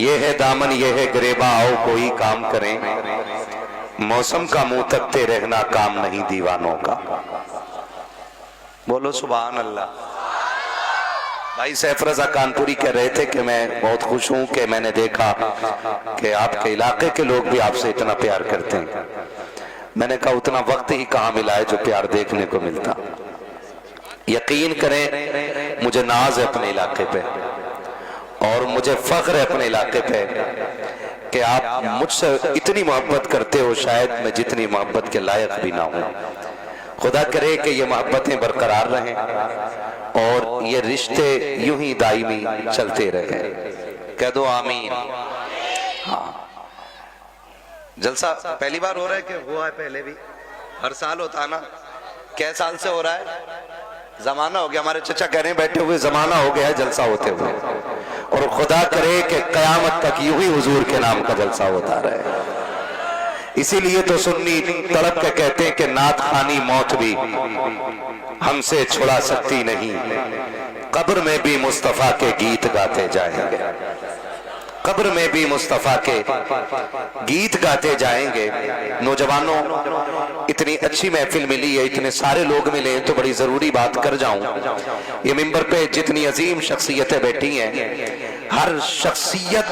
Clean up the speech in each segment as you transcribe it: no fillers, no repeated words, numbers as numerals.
ये है दामन ये है गिरेबा, आओ कोई काम करें। मौसम का मुंह तकते रहना काम नहीं दीवानों का। बोलो सुभान अल्लाह। भाई सैफ रजा कानपुरी कह रहे थे कि मैं बहुत खुश हूं कि मैंने देखा कि आपके इलाके के लोग भी आपसे इतना प्यार करते हैं। मैंने कहा उतना वक्त ही कहां मिला है जो प्यार देखने को मिलता। यकीन करें मुझे नाज है अपने इलाके पे और मुझे फख्र है अपने इलाके पे कि आप मुझसे इतनी मोहब्बत करते हो, शायद मैं जितनी मोहब्बत के लायक भी ना हूं। खुदा करे कि ये मोहब्बतें बरकरार रहें और ये रिश्ते यूं ही दायमी चलते रहें। कह दो आमीन। हाँ, जलसा पहली बार हो रहा है कि हुआ है पहले भी? हर साल होता ना? कै साल से हो रहा है? जमाना हो गया। हमारे चचा कह रहे हैं बैठे हुए जमाना हो गया है जलसा होते हुए, और खुदा करे कि कयामत तक यूं ही हुजूर के नाम का जलसा होता रहे। इसीलिए तो सुन्नी तड़प के कहते हैं कि नात खानी मौत भी हमसे छुड़ा सकती नहीं, कब्र में भी मुस्तफा के गीत गाते जाएंगे। कब्र में भी मुस्तफा के गीत गाते जाएंगे। नौजवानों, इतनी अच्छी महफिल मिली है, इतने सारे लोग मिले, तो बड़ी जरूरी बात कर जाऊं। ये मिंबर पे जितनी अजीम शख्सियतें बैठी हैं, हर शख्सियत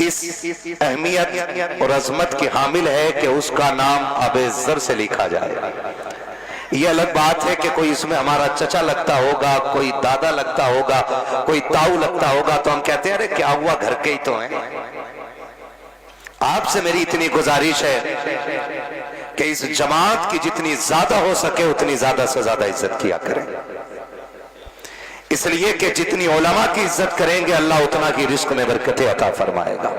इस अहमियत और अजमत की हामिल है कि उसका नाम आबेज़र से लिखा जाए। ये अलग बात है कि कोई इसमें हमारा चचा लगता होगा, कोई दादा लगता होगा, कोई ताऊ लगता होगा, तो हम कहते हैं अरे क्या हुआ, घर के ही तो हैं। आपसे मेरी इतनी गुजारिश है कि इस जमात की जितनी ज्यादा हो सके उतनी ज्यादा से ज्यादा इज्जत किया करें, इसलिए कि जितनी उलमा की इज्जत करेंगे अल्लाह उतना की रिस्क में बरकतें अता फरमाएगा।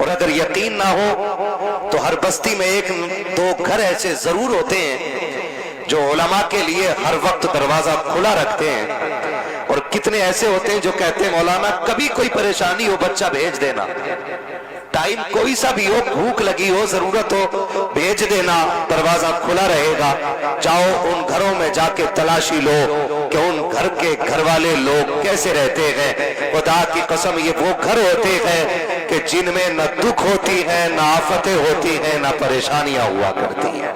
और अगर यकीन ना हो तो हर बस्ती में एक दो घर ऐसे जरूर होते हैं जो उलमा के लिए हर वक्त दरवाजा खुला रखते हैं, और कितने ऐसे होते हैं जो कहते हैं मौलाना कभी कोई परेशानी हो बच्चा भेज देना, टाइम कोई सा भी हो, भूख लगी हो, जरूरत हो, भेज देना, दरवाजा खुला रहेगा। जाओ उन घरों में जाके तलाशी लो कि उन घर के घर वाले लोग कैसे रहते हैं। खुदा की कसम ये वो घर होते हैं कि जिनमें न दुख होती है, न आफतें होती हैं, न परेशानियां हुआ करती हैं।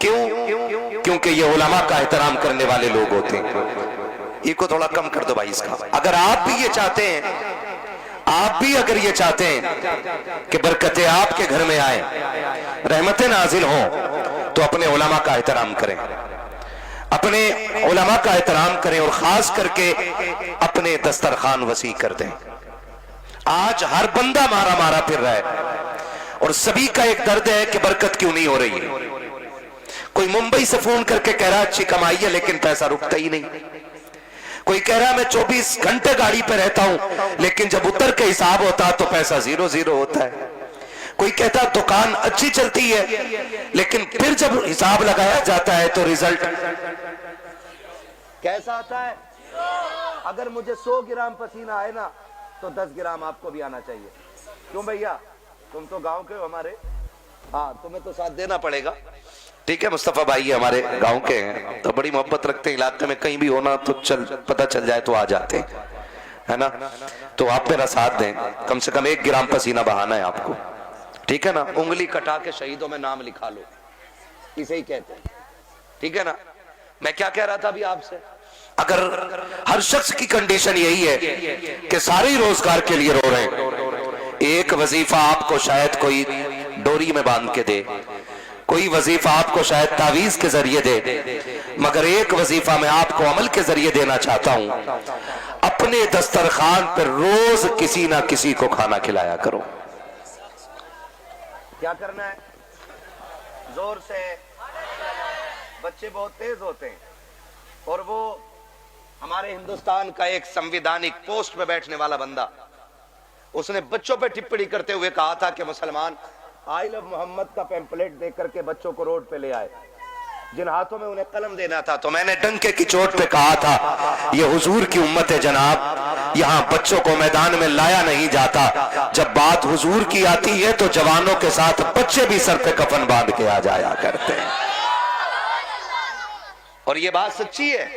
क्यों? क्योंकि ये उलमा का एहतराम करने वाले लोग होते हैं। इसको थोड़ा कम कर दो भाई इसका। अगर आप भी ये चाहते हैं, आप भी अगर ये चाहते हैं कि बरकतें आपके घर में आए, रहमतें नाजिल हों, तो अपने उलमा का एहतराम करें, अपने उलमा का एहतराम करें, और खास करके अपने दस्तरखान वसी कर दें। आज हर बंदा मारा मारा फिर रहा है और सभी का एक दर्द है कि बरकत क्यों नहीं हो रही है। कोई मुंबई से फोन करके कह रहा अच्छी कमाई है लेकिन पैसा रुकता ही नहीं। कोई कह रहा मैं 24 घंटे गाड़ी पे रहता हूं लेकिन जब उतर के हिसाब होता तो पैसा 0-0 होता है। कोई कहता दुकान अच्छी चलती है लेकिन फिर जब हिसाब लगाया जाता है तो रिजल्ट कैसा आता है? अगर मुझे 100 ग्राम पसीना आए ना तो 10 ग्राम आपको भी आना चाहिए। क्यों भैया, तुम तो गांव के हो हमारे, हाँ तुम्हें तो साथ देना पड़ेगा। ठीक है, मुस्तफा भाई हमारे गांव के हैं तो बड़ी मोहब्बत रखते हैं, इलाके में कहीं भी होना तो पता चल जाए तो आ जाते हैं, है ना। तो आप मेरा साथ दें, कम से कम 1 ग्राम पसीना बहाना है आपको, ठीक है ना। उंगली कटा के शहीदों में नाम लिखा लो, इसे ही कहते हैं, ठीक है ना। मैं क्या कह रहा था अभी आपसे, अगर हर शख्स की कंडीशन यही है कि सारे ही रोजगार के लिए रो रहे हैं, एक वजीफा आपको शायद कोई डोरी में बांध के दे, कोई वजीफा आपको शायद तावीज के जरिए दे, मगर एक वजीफा मैं आपको अमल के जरिए देना चाहता हूं। अपने दस्तरखान पर रोज किसी ना किसी को खाना खिलाया करो। क्या करना है? जोर से। बच्चे बहुत तेज होते हैं और वो हमारे हिंदुस्तान का एक संवैधानिक पोस्ट पे बैठने वाला बंदा, उसने बच्चों पे टिप्पणी करते हुए कहा था कि मुसलमान आई लव मोहम्मद का पैम्पलेट देख करके बच्चों को रोड पे ले आए, जिन हाथों में उन्हें कलम देना था। तो मैंने डंके की चोट पे कहा था ये हुजूर की उम्मत है जनाब, यहाँ बच्चों को मैदान में लाया नहीं जाता। जब बात हुजूर की आती है तो जवानों के साथ बच्चे भी सर पे कफन बांध के आ जाया करते हैं, और ये बात सच्ची है।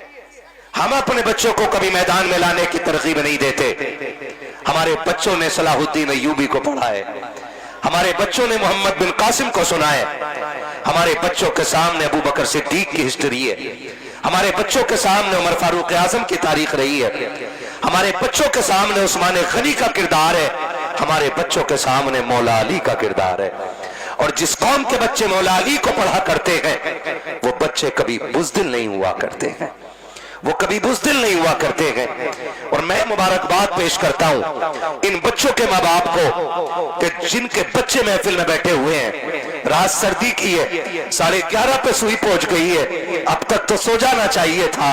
हम अपने बच्चों को कभी मैदान में लाने की तरकीब नहीं देते। हमारे बच्चों ने सलाहुद्दीन अय्यूबी को पढ़ा है, हमारे बच्चों ने मोहम्मद बिन कासिम को सुना है, हमारे बच्चों के सामने अबू बकर सिद्दीक की हिस्ट्री है, हमारे बच्चों के सामने उमर फारूक आजम की तारीख रही है, हमारे बच्चों के सामने उस्मान गनी का किरदार है, हमारे बच्चों के सामने मौला अली का किरदार है। और जिस कौम के बच्चे मौला अली को पढ़ा करते हैं वो बच्चे कभी बुज़दिल नहीं हुआ करते हैं, वो कभी बुज़दिल नहीं हुआ करते हैं। और मैं मुबारकबाद पेश करता हूं इन बच्चों के माँ बाप को कि जिनके बच्चे महफिल में बैठे हुए हैं। रात सर्दी की है, 11:30 पे सुई पहुंच गई है, अब तक तो सो जाना चाहिए था,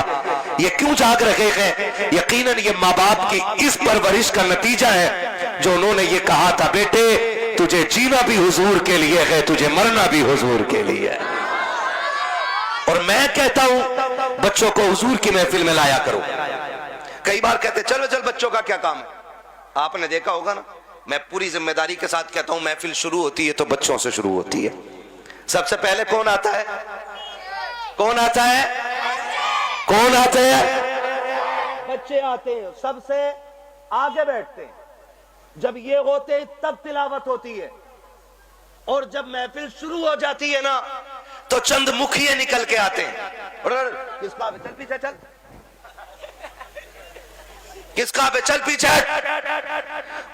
ये क्यों जाग रहे हैं? यकीनन ये माँ बाप की इस परवरिश का नतीजा है जो उन्होंने ये कहा था, बेटे तुझे जीना भी हुजूर के लिए है, तुझे मरना भी हुजूर के लिए है। और मैं कहता हूं बच्चों को हुजूर की महफिल में लाया करो। कई बार कहते चलो चल बच्चों का क्या काम है, आपने देखा होगा ना, मैं पूरी जिम्मेदारी के साथ कहता हूं महफिल शुरू होती है तो बच्चों से शुरू होती है। सबसे पहले कौन आता है? कौन आता है? कौन आते हैं? बच्चे आते हैं, सबसे आगे बैठते हैं। जब ये होते हैं तब तिलावत होती है, और जब महफिल शुरू हो जाती है ना तो चंद मुखिए निकल के आते हैं। किसका चल पीछे चल, किसका पे चल पीछे।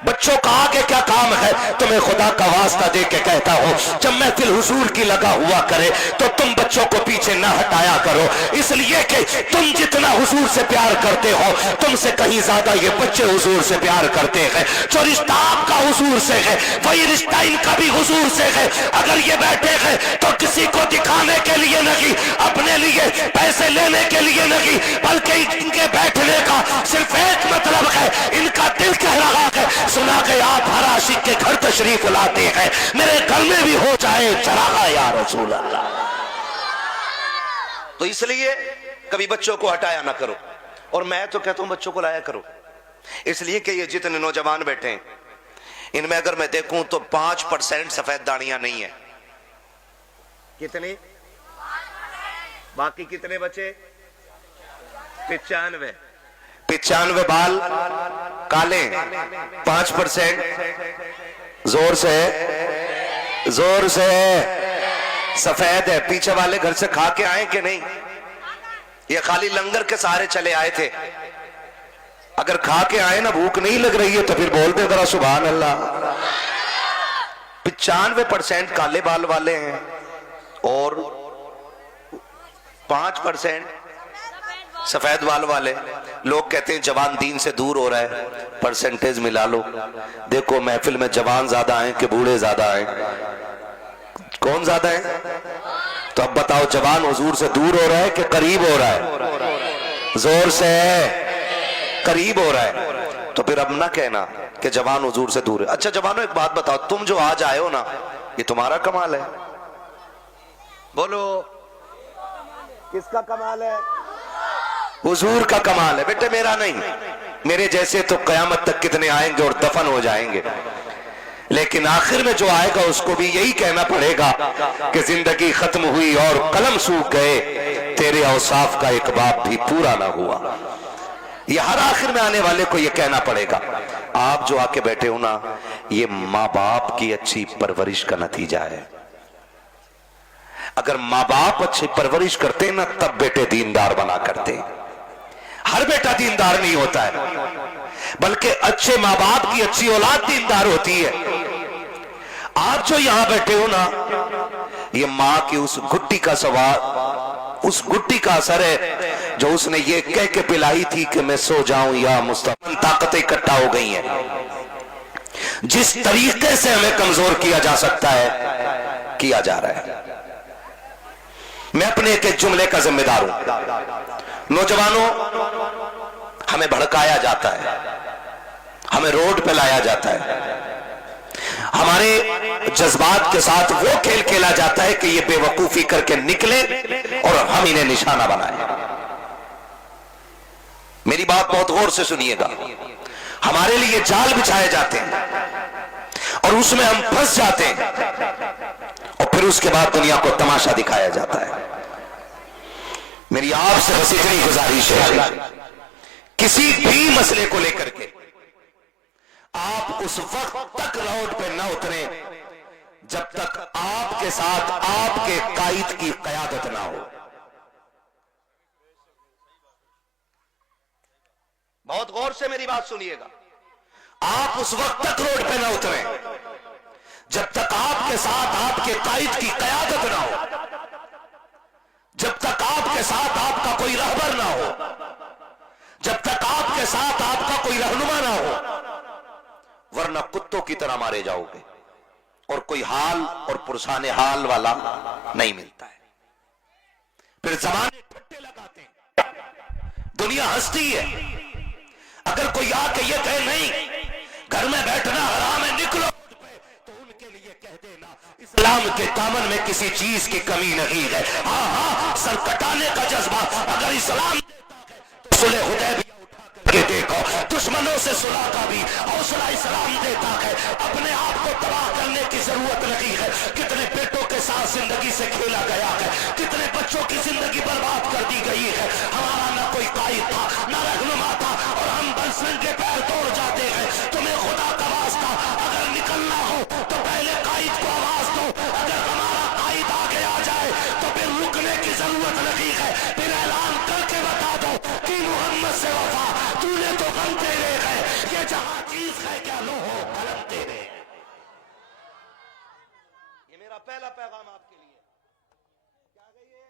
बच्चों का आगे क्या काम है? तुम्हें खुदा का वास्ता दे के कहता हूं, जब महफिल हुजूर की लगा हुआ करे तो तुम बच्चों को पीछे ना हटाया करो, इसलिए कि तुम जितना हुजूर से प्यार करते हो तुमसे कहीं ज्यादा ये बच्चे हुजूर से प्यार करते हैं। जो रिश्ता आपका हुजूर से है वही रिश्ता इनका भी हुजूर से है। अगर ये बैठे हैं तो किसी को दिखाने के लिए नहीं, अपने लिए पैसे लेने के लिए नहीं, बल्कि इनके बैठने का सिर्फ एक मतलब है, इनका दिल कह रहा है, सुना के आप हर आशिक के घर तशरीफ लाते हैं, मेरे घर में भी हो जाए चरागा या रसूल अल्लाह। तो इसलिए कभी बच्चों को हटाया ना करो, और मैं तो कहता हूं बच्चों को लाया करो, इसलिए कि ये जितने नौजवान बैठे हैं इनमें अगर मैं देखूं तो 5% सफेद दाढ़ियां नहीं है। कितने? बाकी कितने बचे? 95 बाल काले, 5% जोर से सफेद है। पीछे वाले घर से खा के आए कि नहीं? ये खाली लंगर के सहारे चले आए थे। अगर खा के आए ना, भूख नहीं लग रही है तो फिर बोलते जरा सुभान अल्लाह। 95% काले बाल वाले हैं और 5% सफेद बाल वाले। लोग कहते हैं जवान दीन से दूर हो रहा है, परसेंटेज मिला लो, देखो महफिल में जवान ज्यादा हैं कि बूढ़े ज्यादा हैं? कौन ज्यादा है? तो अब बताओ, जवान हुजूर से दूर हो रहा है कि करीब हो रहा है? जोर से करीब हो रहा है। तो फिर अब ना कहना कि जवान हुजूर से दूर है। अच्छा जवानों एक बात बताओ, तुम जो आज आए हो ना, ये तुम्हारा कमाल है? बोलो, किसका कमाल है? हुजूर का कमाल है बेटे, मेरा नहीं। मेरे जैसे तो कयामत तक कितने आएंगे और दफन हो जाएंगे, लेकिन आखिर में जो आएगा उसको भी यही कहना पड़ेगा कि जिंदगी खत्म हुई और कलम सूख गए, तेरे औसाफ का एक बाप भी पूरा ना हुआ। ये हर आखिर में आने वाले को ये कहना पड़ेगा। आप जो आके बैठे हो ना, ये माँ बाप की अच्छी परवरिश का नतीजा है। अगर माँ बाप अच्छी परवरिश करते ना तब बेटे दीनदार बना करते। हर बेटा दीनदार नहीं होता है, बल्कि अच्छे माँ बाप की अच्छी औलाद दीनदार होती है। आप जो यहां बैठे हो ना, ये माँ की उस गुट्टी का सवाल, उस गुट्टी का असर है जो उसने ये कह के पिलाई थी कि मैं सो जाऊं या मुस्तकिल ताकतें इकट्ठा हो गई हैं। जिस तरीके से हमें कमजोर किया जा सकता है किया जा रहा है। मैं अपने एक जुमले का जिम्मेदार हूं। नौजवानों, हमें भड़काया जाता है, हमें रोड पे लाया जाता है, हमारे जज्बात के साथ वो खेल खेला जाता है कि ये बेवकूफी करके निकले और हम इन्हें निशाना बनाए। मेरी बात बहुत गौर से सुनिएगा। हमारे लिए जाल बिछाए जाते हैं और उसमें हम फंस जाते हैं और फिर उसके बाद दुनिया को तमाशा दिखाया जाता है। मेरी आपसे बस इतनी गुजारिश है, किसी भी मसले को लेकर के आप उस वक्त तक रोड पे न उतरे जब तक आपके साथ आपके कायद की कयादत ना हो। बहुत गौर से मेरी बात सुनिएगा। आप उस वक्त तक रोड पे न उतरे जब तक आपके साथ आपके कायद की कयादत ना हो, जब तक आपके साथ आपका कोई रहबर ना हो, जब तक आपके साथ आपका कोई रहनुमा ना हो, वरना कुत्तों की तरह मारे जाओगे और कोई हाल और पुरसाने हाल वाला नहीं मिलता है। फिर जमाने ठट्टे लगाते हैं, दुनिया हंसती है। अगर कोई आके ये कहे नहीं घर में बैठना हराम है, निकलो, तो उनके लिए कह देना इस्लाम के दामन में किसी चीज की कमी नहीं है। हाँ हाँ, सर कटाने का जज्बा अगर इस्लाम देता है तो सुलह हुदैबिया उठा करके देखो, दुश्मनों से सुलह का भी हौसला इस्लाम देता है। अपने आप को तबाह करने की जरूरत नहीं है। कितने बेटों के साथ जिंदगी से खेला गया है, कितने बच्चों की जिंदगी बर्बाद कर दी गई है। हमारा ना कोई कायद था ना रहनुमा था और हम बंसन के पैर तोड़ जाते हैं। तुम्हें खुदा का वास्ता अगर निकलना हो तो पहले कायद को आवाज दो। अगर हमारा कायद आगे आ जाए तो फिर रुकने की जरूरत नहीं है, फिर ऐलान करके बता दो कि मोहम्मद से वफा तूने तो गम तेरे है, ये जहां चीज है क्या लो हो कलम तेरे। ये मेरा पहला पैगाम आपके लिए। क्या गई है?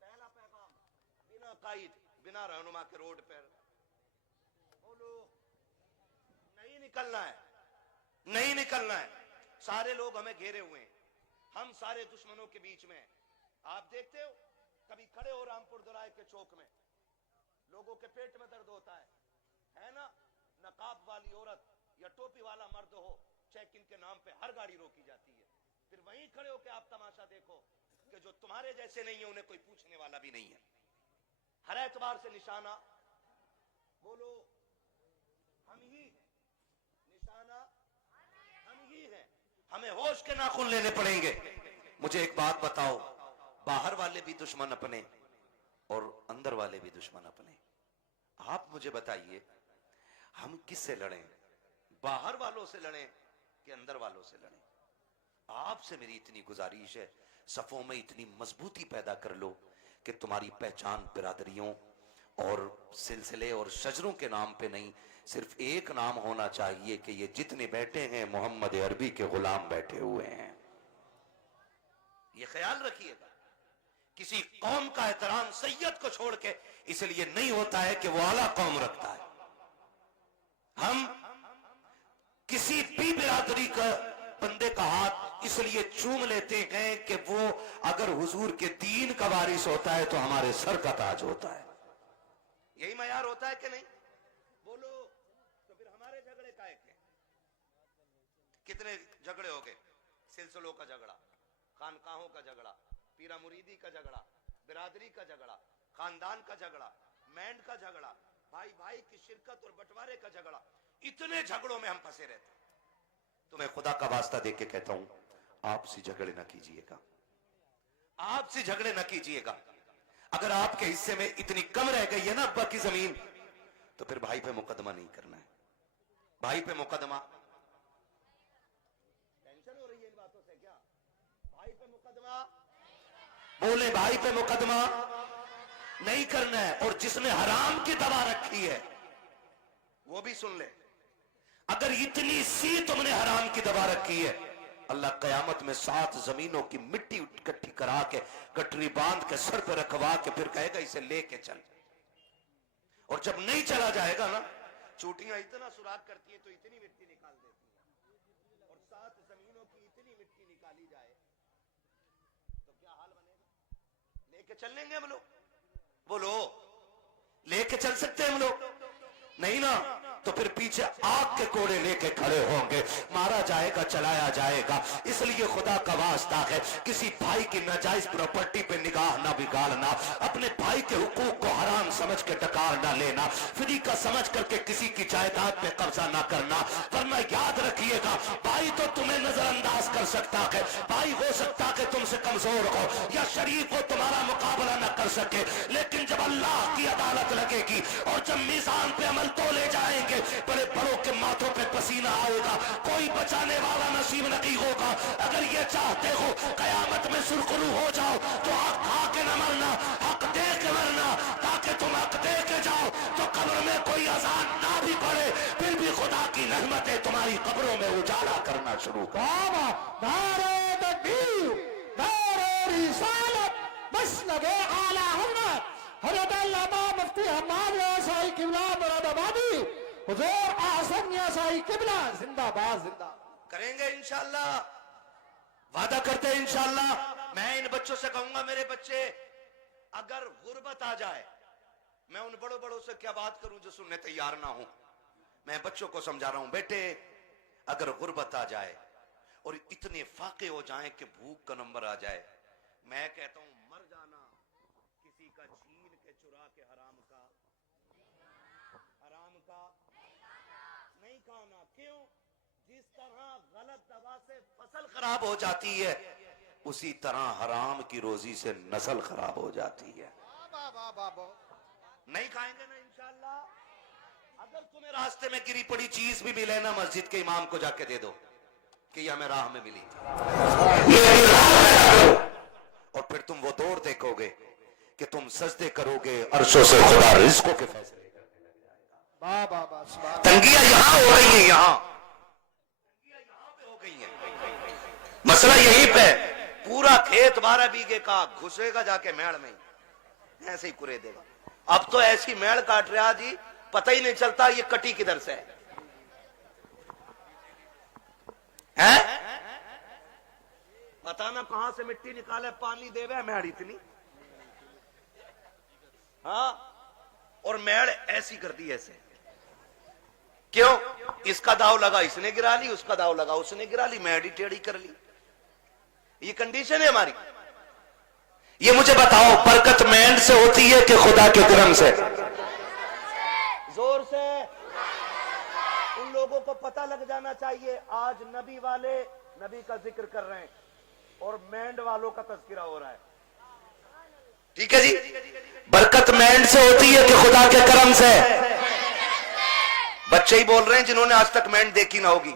पहला पैगाम, बिना कायद बिना रहनुमा के रोड पर बोलो, नहीं निकलना है, नहीं निकलना है। सारे लोग हमें घेरे हुए हैं, हम सारे दुश्मनों के बीच में। आप देखते हो कभी खड़े हो रामपुर दोराहे के चौक में, लोगों के पेट में दर्द होता है ना? नकाब वाली औरत या टोपी वाला मर्द हो, चेक इन के नाम पे हर गाड़ी रोकी जाती है। फिर वहीं खड़े होकर आप तमाशा देखो कि जो तुम्हारे जैसे नहीं है उन्हें कोई पूछने वाला भी नहीं है। हर एतबार से निशाना बोलो हम ही, निशाना हम ही हैं। हमें होश के नाखून लेने पड़ेंगे। मुझे एक बात बताओ, बाहर वाले भी दुश्मन अपने और अंदर वाले भी दुश्मन अपने। आप मुझे बताइए हम किससे लड़ें, बाहर वालों से लड़ें कि अंदर वालों से लड़ें? आपसे मेरी इतनी गुजारिश है, सफों में इतनी मजबूती पैदा कर लो कि तुम्हारी पहचान बिरादरियों और सिलसिले और शजरों के नाम पे नहीं, सिर्फ एक नाम होना चाहिए कि ये जितने बैठे हैं मोहम्मद अरबी के गुलाम बैठे हुए हैं। ये ख्याल रखिएगा, किसी कौम का एहतराम सैयद को छोड़ के इसलिए नहीं होता है कि वो आला कौम रखता है। हम किसी भी बिरादरी का बंदे का हाथ इसलिए चूम लेते हैं कि वो अगर हुजूर के दीन का वारिस होता है तो हमारे सर का ताज होता है। यही मयार होता है कि नहीं? बोलो, तो फिर हमारे झगड़े काहे के? कितने झगड़े हो गए, सिलसिलों का झगड़ा, खानकाहों का झगड़ा, पीरा मुरीदी का झगड़ा, बिरादरी का झगड़ा, खानदान का झगड़ा, मैंड का झगड़ा, भाई भाई की शिरकत और बंटवारे का झगड़ा। इतने झगड़ों में हम फंसे रहते हैं। तो मैं खुदा का वास्ता देके कहता हूं, आपसी झगड़े न कीजिएगा, आपसे झगड़े न कीजिएगा। अगर आपके हिस्से में इतनी कम रह गई है ना अब्बा की जमीन, तो फिर भाई पे मुकदमा नहीं करना है। भाई पे मुकदमा, टेंशन हो रही है इन बातों से क्या? भाई पे मुकदमा, बोले भाई पे मुकदमा नहीं करना है। और जिसने हराम की दवा रखी है वो भी सुन ले। अगर इतनी सी तुमने हराम की दवा रखी है, अल्लाह कयामत में 7 जमीनों की मिट्टी इकट्ठी करा के गठरी बांध के सर पे रखवा के फिर कहेगा इसे लेके चल। और जब नहीं चला जाएगा ना, चूटियां इतना सुराग करती है तो इतनी मिट्टी निकाल देती है, और 7 जमीनों की इतनी मिट्टी निकाली जाए तो क्या हाल बनेगा? लेके चल लेंगे हम लोग? बोलो, लेके चल सकते हैं हम लोग? नहीं ना, तो फिर पीछे आग के कोड़े लेके खड़े होंगे, मारा जाएगा, चलाया जाएगा। इसलिए खुदा का वास्ता है, किसी भाई की नाजायज प्रॉपर्टी पे निगाह ना बिगाड़ना, अपने भाई के हुकूक को हराम समझ के डकार ना लेना, फ्री का समझ करके किसी की जायदाद पे कब्जा ना करना। वरना याद रखिएगा, भाई तो तुम्हें नजरअंदाज कर सकता है, भाई हो सकता है तुमसे कमजोर हो या शरीफ हो, तुम्हारा मुकाबला ना कर सके, लेकिन जब अल्लाह की अदालत लगेगी और जब मीज़ान पे अमल अमल तोले जाएंगे, बड़े बड़ों के माथों पे पसीना आएगा, कोई बचाने वाला नसीब नहीं होगा। अगर ये चाहते हो कयामत में सुरखरू हो जाओ तो हक खा के न मरना, हक दे के मरना, ताकि तुम हक दे के जाओ तो कब्र में कोई अजान ना भी पड़े, फिर भी खुदा की रहमतें तुम्हारी कब्रों में उजाला करना शुरू कर। नारे तकबीर, नारे रिसालत, मसलके आला हज़रत हज़रत अल्लामा मुफ्ती हम्माद यासाई किबला मुरादाबादी, हुजूर आज़म यासाई किबला जिंदाबाद जिंदाबाद। करेंगे इंशाअल्लाह, वादा करते हैं इंशाअल्लाह। मैं इन बच्चों से कहूंगा, मेरे बच्चे अगर गुर्बत आ जाए, मैं उन बड़ों बड़ों से क्या बात करूं जो सुनने तैयार ना हो। मैं बच्चों को समझा रहा हूं, बेटे अगर गुर्बत आ जाए और इतने फाके हो जाएं कि भूख का नंबर आ जाए, मैं कहता हूं मर जाना किसी का छीन के चुरा के हराम का नहीं खाना। क्यों? जिस तरह गलत दवा से फसल खराब हो जाती है, उसी तरह हराम की रोजी से नस्ल खराब हो जाती है। नहीं खाएंगे ना इंशाअल्लाह। अगर तुम्हें रास्ते में गिरी पड़ी चीज भी मिले ना, मस्जिद के इमाम को जाके दे दो कि यह हमें राह में मिली थी, और फिर तुम वो दौर देखोगे कि तुम सजदे करोगे, अर्शों से खुदा रिज़्क़ों के फैसले करेगा। तंगियां यहां हो रही है, यहां पे हो गई है। मसला यहीं पे, पूरा खेत 12 बीघे का घुसेगा जाके मेड़ में, ऐसे ही कुरे देगा। अब तो ऐसी मेड़ काट रहा जी, पता ही नहीं चलता ये कटी किधर से है। पता ना कहां से मिट्टी निकाले, पानी देवे मेड़ इतनी। हाँ, और मेड़ ऐसी कर दी ऐसे। क्यों? इसका दाव लगा इसने गिरा ली, उसका दाव लगा उसने गिरा ली, मेड़ ही टेढ़ी कर ली। ये कंडीशन है हमारी। ये मुझे बताओ, बरकत मेंढ से होती है कि खुदा के करम से? जोर से। उन लोगों को पता लग जाना चाहिए, आज नबी वाले नबी का जिक्र कर रहे हैं और मेंढ वालों का तज़किरा हो रहा है। ठीक है जी, बरकत मेंढ से होती है कि खुदा के करम से? बच्चे ही बोल रहे हैं जिन्होंने आज तक मेंढ देखी ना होगी।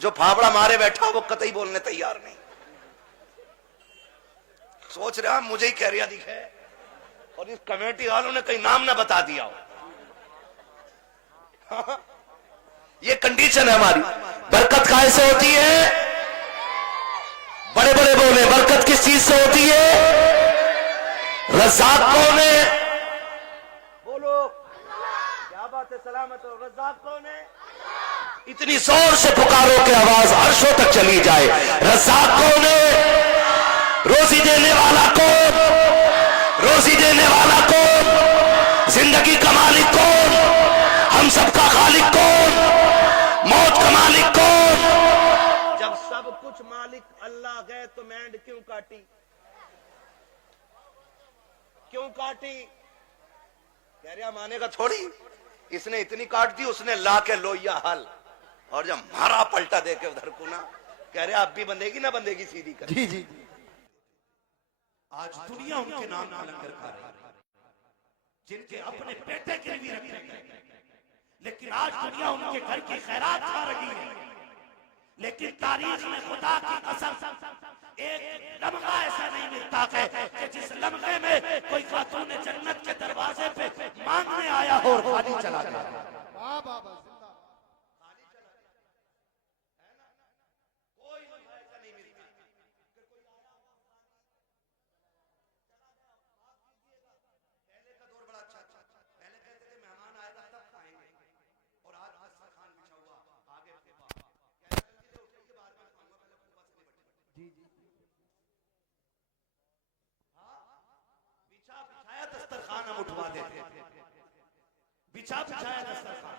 जो फावड़ा मारे बैठा वो कतई बोलने तैयार नहीं। सोच रहा मुझे ही कैरिया दिखे और इस कमेटी वालों ने कहीं नाम ना बता दिया हो। ये कंडीशन है हमारी। बरकत काहे से होती है? बड़े बड़े बोले, बरकत किस चीज से होती है? रज़ाक कौन है? बोलो, क्या बात है, सलामत हो। रज़ाक कौन है? इतनी जोर से पुकारो कि आवाज अर्शों तक चली जाए। रज़ाक कौन है? रोजी देने वाला कौन? रोजी देने वाला कौन? जिंदगी का मालिक कौन? हम सबका खालिक कौन? मौत का मालिक कौन? जब सब कुछ मालिक अल्लाह गए तो मेंढ क्यों काटी? क्यों काटी? कह रहा मानेगा थोड़ी। इसने इतनी काट दी, उसने ला के लोहिया हल, और जब मारा पलटा दे के उधर को ना, कह रहे अब भी बंधेगी ना बंधेगी सीधी कर। जी जी। आज दुनिया उनके नाम का लंगर खा रही है, जिनके अपने बेटे गिरवी रखे हैं, लेकिन आज दुनिया उनके घर की खैरात खा रही है। लेकिन तारीख में खुदा की कसम एक लम्हा ऐसा नहीं मिलता है कि जिस लम्हे में कोई खातून जन्नत के दरवाजे पे मांगने आया हो और खाली चला गया। कोई लम्हा ऐसा नहीं मिलता कि कोई आया पहले का दौर बड़ा अच्छा था। पहले कहते थे मेहमान आएगा तब खाएंगे, और आज दस्तरखान बिछा हुआ आगे फूफा के बाद में खाऊंगा, पहले फूफा से निपट। जी जी। हाँ, बिछा बिछाया दस्तरखान हम उठवा देते, बिछा बिछाया दस्तरखान।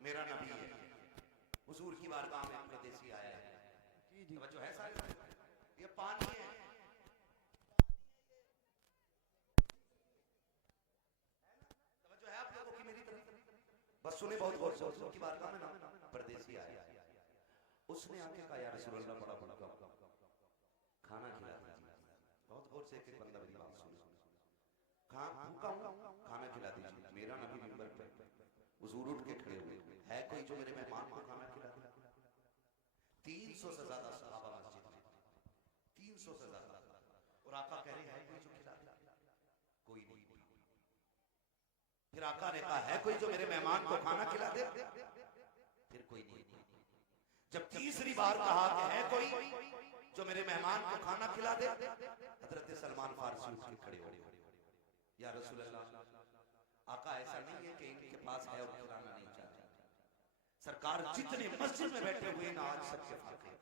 मेरा नबी है, हुजूर की बारगाह में परदेसी आया है। तवज्जो है सारे? ये पानी है, तवज्जो है आप लोगों की मेरी तरफ? बस सुने बहुत गौर से। हुजूर की बारगाह में ना परदेसी आया, उसने आके कहा या रसूल अल्लाह बड़ा बड़ा खाना खिला दीजिए। बहुत गौर से एक एक बंदा मेरी बात सुने। भूखा हूं, खाना खिला दीजिए। मेरा नबी मिंबर पे हुजूर उठ के खड़े हुए, है कोई जो मेरे मेहमान को खाना खिला दे? 300 से ज्यादा सहाबा मस्जिद में, 300 से ज्यादा, और आका कह रहे हैं कोई जो खिला दे? कोई नहीं। फिर आका ने कहा है कोई जो मेरे मेहमान को खाना खिला दे? फिर कोई नहीं। जब तीसरी बार कहा कि है कोई जो मेरे मेहमान को खाना खिला दे, हजरत सलमान फारसी उठ के खड़े हो गए, या रसूल अल्लाह, आका ऐसा नहीं है कि इनके पास है और खिलाना नहीं चाहते, सरकार जितने मस्जिद में बैठे हुए ना आज सबके फाके,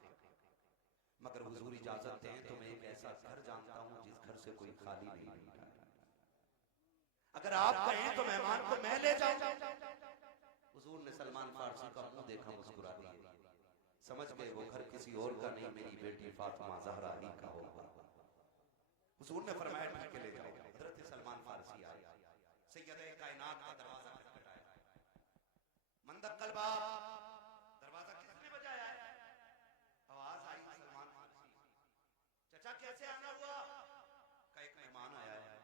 मगर हुजूर इजाजत दें तो मैं एक ऐसा घर जानता हूं जिस घर से कोई खाली नहीं है, अगर आप कहें तो मेहमान को मैं ले जाऊं। हुजूर ने सलमान फारसी का मुंह देखा, मुस्कुरा दिए, समझ गए वो घर किसी और का नहीं, मेरी बेटी फातिमा ज़हरा ही का होगा। हुजूर ने फरमाया ठीक है ले जाओ। हजरत सलमान फारसी आए, सैयदे कायनात का दरवाजा खटखटाया, मंदक्कल बाब, दरवाजा किसने बजाया? आवाज आई सलमान फारसी, चचा कैसे आना हुआ? का एक मेहमान आया है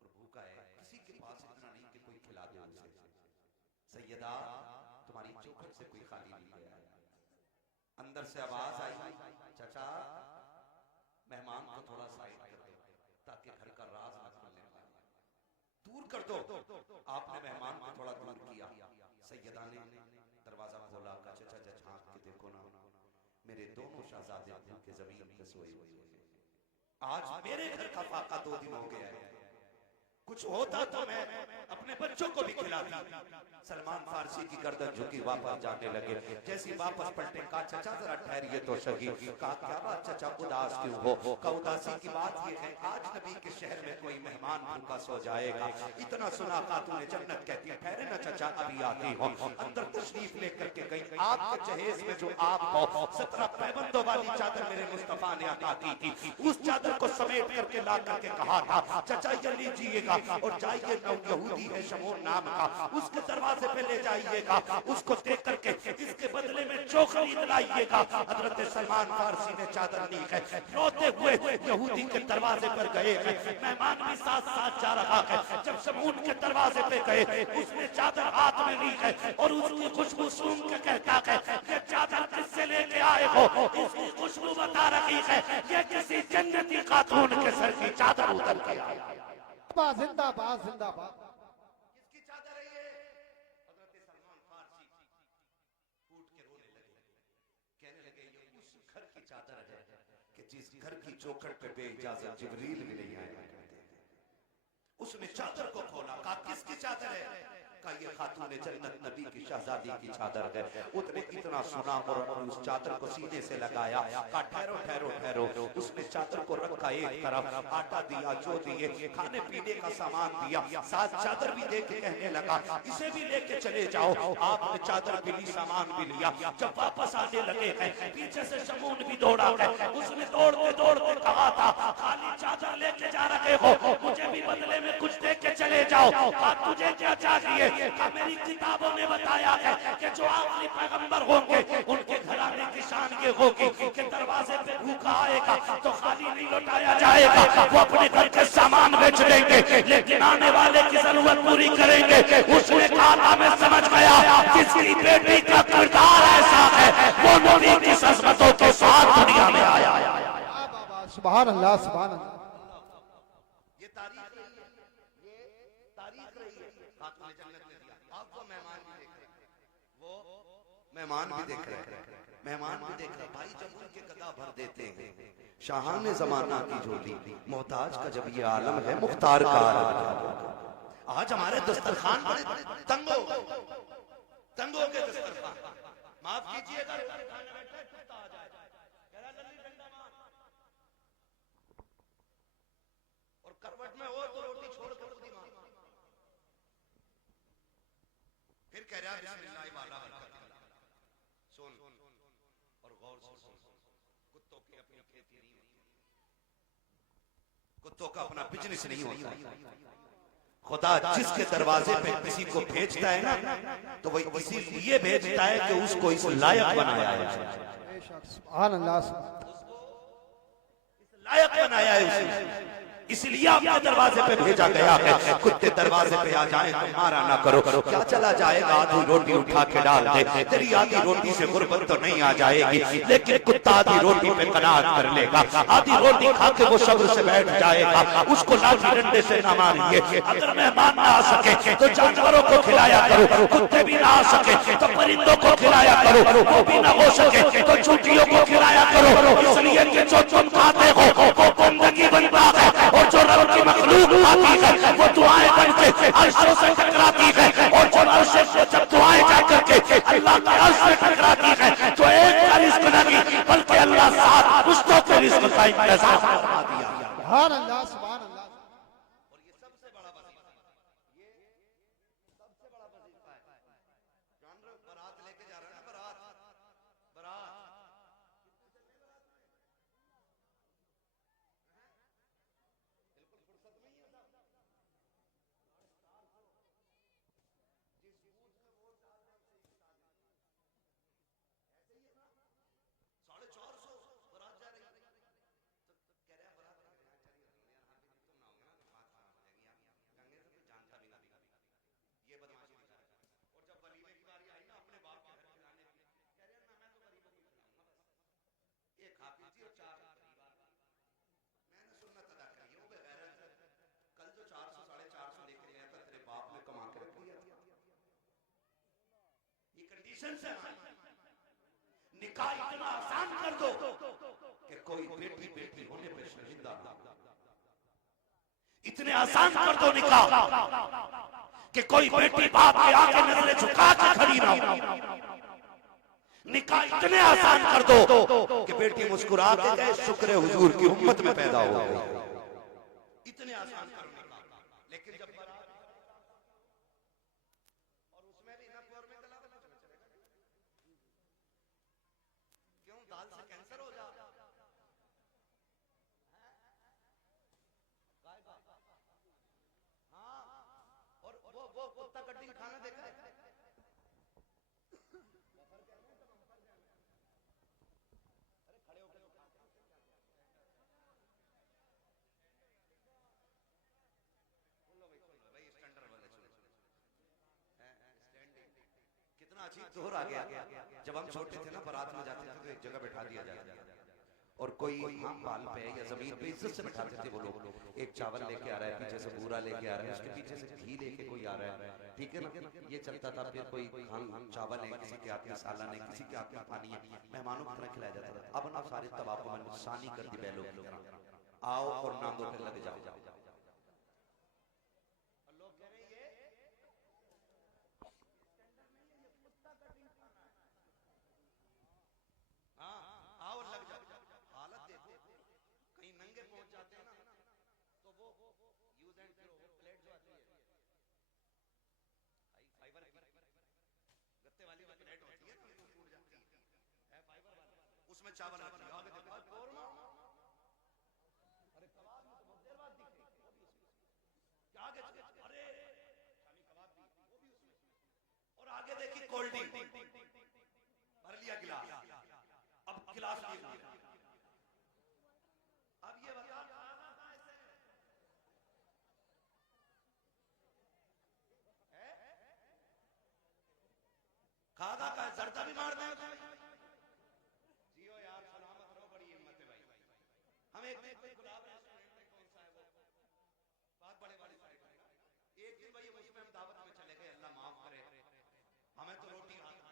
और भूखा है, किसी के पास इतना नहीं कि कोई खिला दे उसे। सैयदा तुम्हारी चौखट से कोई खाली नहीं गया। अंदर से आवाज आई, चचा मेहमान को थोड़ा साइड कर दो ताकि घर का राज न खुलने पाए, दूर कर दो। आपने मेहमान को थोड़ा दूर किया, सैयदा ने दरवाजा खोला, का चचा झांक के देखो ना, मेरे दोनों शहजादे भूखे जमीन पे सोए हुए हैं, आज मेरे घर का फाका 2 दिन हो गया है, कुछ होता तो मैं अपने बच्चों को भी खिलाता। सलमान फारसी की गर्दन झुकी, वापस जाने लगे, जैसे वापस पलटे, कहा चचा जरा ठहरिए तो सही। कहा क्या बात चचा उदास क्यों हो? का उदासी की बात ये है आज नबी के शहर में कोई मेहमान भूखा सो जाएगा, इतना सुना खातून जन्नत कहती है ठहरे ना चचा अभी आती हो। अंदर तशरीफ लेकर के गई, आपके जहेज में जो आपको 17 पैबंदों वाली चादर मेरे मुस्तफा ने अता की थी, उस चादर को समेट करके ला करके कहा था चचा ये लीजिएगा और जाइए, यहूदी है शमून नाम का, उसके दरवाजे पे ले जाइएगा, उसको देख करके इसके बदले में चोखरी दिलाइएगा। हजरत सलमान फारसी ने चादर ली है, रोते हुए यहूदी के दरवाजे पर गए हैं, मेहमान भी साथ साथ जा रहा है। जब शमून के दरवाजे पे गए, उसने चादर हाथ में ली है और उसकी खुशबू सूंघ के कहता है ये चादर किससे लेके आए हो? इसकी खुशबू बता रही है ये किसी जन्नती खातून के सर की चादर उतर के आई। जिंदाबाद जिंदाबाद। किसकी चादर है ये? हजरत सलमान फारसी फूट के रोने लगे, कहने लगे ये उस घर की चादर है कि जिस घर की चौखट पे बेइजाजत जिब्रील भी नहीं आया करते। उसने चादर को खोला, कहा किसकी चादर है? का ये खातून जन्नत नबी की शहजादी की चादर है। उसने इतना सुना और उस चादर को सीने से लगाया, कहा ठहरो ठहरो ठहरो। उसने चादर को रखा एक तरफ, आटा दिया, जो दिए, खाने पीने का सामान दिया, साथ चादर भी दे के कहने लगा इसे भी लेके चले जाओ। आपने चादर भी ली, सामान भी लिया। जब वापस आने लगे हैं, पीछे से शमून भी दौड़ा है। उसने दौड़ते दौड़ते कहा था खाली चादर लेके जा रहे हो, मुझे भी बदले में कुछ दे के चले जाओ। तुझे क्या चाहिए? मेरी किताबों ने बताया है कि जो आखिरी पैगंबर होंगे उनके घराने की शान ये होगी कि दरवाजे पे भूखा आएगा तो खाली नहीं लौटाया जाएगा, वो अपने घर के सामान बेच देंगे लेकिन आने वाले की जरूरत पूरी करेंगे। उसने कहा मैं समझ गया किसी बेटी का किरदार ऐसा है वो नबी की अज़मतों के साथ दुनिया में आया। सुभान अल्लाह सुभान अल्लाह। ये तारीख रही है, खातून जन्नत ने दिया। आप वो मेहमान भी देख रहे हैं, वो मेहमान भी देख रहे हैं, मेहमान भी देख रहे हैं। भाई जब उनके गदा भर देते हैं, शाहान जमाना की झोली, मोहताज का जब ये आलम है, मुख्तार का आलम। आज हमारे दस्तरखान बड़े तंगो के दस्तरखान, माफ कीजिएगा खाने बैठे कुत्ता आ जाए, कह रहा जल्दी ठंडा मार, और करवट में हो तो रोटी छोड़ कर खुद ही मार, फिर कह रहा बिस्मिल्लाह वाला सुन और गौर से सुन। कुत्तों की अपनी खेती नहीं होती, कुत्तों का अपना बिजनेस नहीं होता। खुदा जिसके दरवाजे पे किसी को भेजता है ना तो वही इसीलिए भेजता है कि उसको इस लायक बनाया है। सुभान अल्लाह, इस लायक बनाया है उसे, इसलिए आपके दरवाजे पे भेजा गया है। कुत्ते दरवाजे पे आ जाएं तो मारा ना करो। क्या चला जाएगा, आधी रोटी उठा के डाल दे, तेरी आधी रोटी से गुर्बत तो नहीं आ जाएगी, लेकिन कुत्ता आधी रोटी पे कनात कर लेगा। आधी रोटी खा के वो सब्र से बैठ जाएगा, उसको लाठी डंडे से ना मारिए। अगर मेहमान ना आ सके तो जानवरों को खिलाया करो, कुत्ते भी ना आ सके तो परिंदों को खिलाया करो, वो भी ना हो सके तो चूटियों को खिलाया करो। इसलिए कि जो तुम खाते हो वो गंदगी बनता है, और जो रब की मखलूक आती है वो दुआएं बन के अर्शों से टकराती है, और जो अर्श से जब दुआएं जा करके अल्लाह के अर्श से टकराती है तो एक का रिस्क नहीं बल्कि अल्लाह साथ पुश्तों के रिस्क का इंतजाम फरमा दिया। सुभान अल्लाह सुभान अल्लाह। और ये सबसे बड़ा वजीफा है, ये सबसे बड़ा वजीफा है। जान रहे हो, बारात लेके जा रहे हैं ना, बारात बारात बिल्कुल फुर्सत नहीं है। जिस बूथ में वोट डालने से ऐसे ही है ना, 450 बारात जा रही है। तो कह रहे हैं बारात ये बदमाशी दिखा रहा है। और जब वलीमे की बारी आई ना अपने बाप के घर खिलाने की, कह रहे हैं ना मैं तो गरीबों को खिलाऊंगा, बस एक खा पीती और 4 मैंने सुन्नत अदा करी है। वो बेगैरत कल जो 400 450 लेके गया था तेरे बाप ने कमा के रख दिया था। ये कंडीशन से निकाह इतना आसान कर दो कि कोई बेटी बेटी होने पे शर्मिंदा ना हो। इतने आसान कर दो निकाह कि कोई बेटी बाप के आगे नजरें झुका के खड़ी ना हो। निकाह इतने आसान कर दो कि बेटी मुस्कुरा के कहे शुक्र हुजूर की उम्मत में पैदा हो गई। इतने आसान करो निकाह। लेकिन जब और उसमें भी ना प्योर में क्यों दाल से कैंसर हो जाता, और वो कुत्ता कटिंग खाना देखा है? अरे खड़े होकर भाई स्टैंडर्ड वाले स्टैंडिंग कितना अजीब दौर आ गया। जब हम छोटे थे ना, बारात में जाते थे तो एक जगह बैठा दिया जाता और कोई बाल पे या जमीन पे इज्जत से बैठाते थे वो लोग। एक चावल लेके आ रहा है, पीछे से बूरा लेके आ रहा है, उसके पीछे से घी लेके कोई आ रहा है, ठीक है ना, ये चलता था। फिर कोई चावल है, किसी के हाथ में सालन है, किसी के हाथ में पानी है, मेहमानों को खाना खिलाया जाता था। अब ना सारे तबाह को नुकसानी कर दी बैलों की तरह, आओ और नाम दो लगे जाओ। लोग कह रहे हैं आओ लग जाओ। हालत देखो, कहीं नंगे पहुंच जाते हैं ना तो वो यूज एंड थ्रो प्लेट जो आती है फाइबर की, गत्ते वाली जो प्लेट होती है ना, वो टूट जाती है फाइबर वाली, उसमें चावल आती है। आगे देखो कोरमा, अरे कबाब में तो बहुत देर बाद दिखे, वो भी उसमें आगे, अरे शामी कबाब भी वो भी उसमें, और आगे देखिए कोल्ड ड्रिंक भर लिया गिलास, अब गिलास लिए अब ये बता खादा का जर्दा भी मार दें। जियो यार, सलामत रहो, बड़ी हिम्मत है भाई। हम एक गुलाब रेस्टोरेंट में, कौन सा है वो, बहुत बड़े वाले साइड में, एक दिन भाई उसमें हम दावत में चले गए, अल्लाह माफ करे, हमें तो रोटी हाथ में,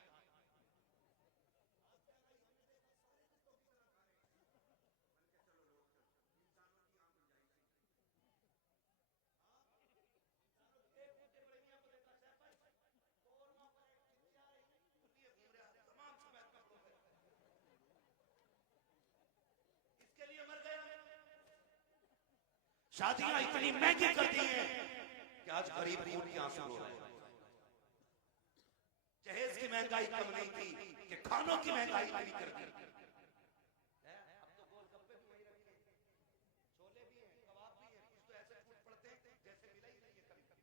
शादियां इतनी महंगी कर दी हैं कि आज गरीब खून के आंसू रो रहे हैं। जहेज की महंगाई कम नहीं की कि खानों की महंगाई इतनी कर दी। अब तो गोलगप्पे भी वही रखे, छोले भी हैं, कबाब भी हैं, कुछ तो ऐसे टूट पड़ते हैं जैसे मिला ही नहीं है कभी।